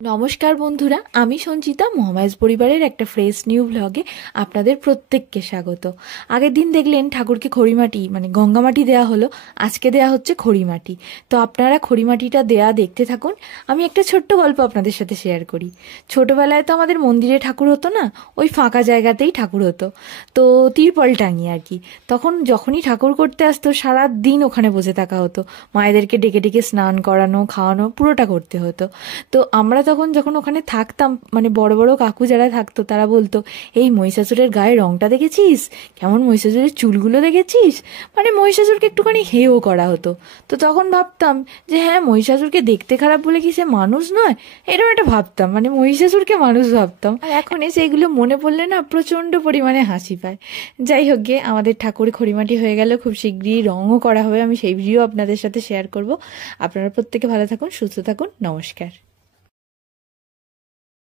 নমস্কার বন্ধুরা, আমি সঞ্চিতা মহামায়াজ পরিবারের একটা ফ্রেশ নিউ ব্লগে আপনাদের প্রত্যেককে স্বাগত। আগের দিন দেখলেন ঠাকুরকে খড়িমাটি গঙ্গামাটি দেয়া হলো, আজকে দেয়া হচ্ছে খড়িমাটি। তো আপনারা খড়িমাটিটা দেয়া দেখতে থাকুন। আমি একটা ছোট্ট গল্প আপনাদের সাথে শেয়ার করি। ছোটবেলায় তো আমাদের মন্দিরে ঠাকুর হতো না, ওই ফাঁকা জায়গাতেই ঠাকুর হতো, তো তিরপল টাঙিয়ে আর কি। তখন যখনই ঠাকুর করতে আসতো সারা দিন ওখানে বসে থাকা হতো, মায়েদেরকে ডেকে ডেকে স্নান করানো খাওয়ানো পুরোটা করতে হতো। তো আমরা তখন যখন ওখানে থাকতাম, বড় বড় কাকু যারা থাকতো তারা বলতো, এই মহিষাসুরের গায়ের রংটা দেখেছিস, কেমন মহিষাসুরের চুলগুলো দেখেছিস, মহিষাসুরকে একটুখানি হেও করা হতো। তো তখন ভাবতাম যে হ্যাঁ, মহিষাসুরকে দেখতে খারাপ বলে কি সে মানুষ নয়, এরকম একটা ভাবতাম, মহিষাসুরকে মানুষ ভাবতাম। আর এখন সেইগুলো মনে পড়লে না প্রচণ্ড পরিমাণে হাসি পায়। যাই হোক গে, আমাদের ঠাকুর খড়িমাটি হয়ে গেল, খুব শীঘ্রই রঙও করা হবে, আমি সেই ভিডিও আপনাদের সাথে শেয়ার করব। আপনারা প্রত্যেকে ভালো থাকুন, সুস্থ থাকুন, নমস্কার।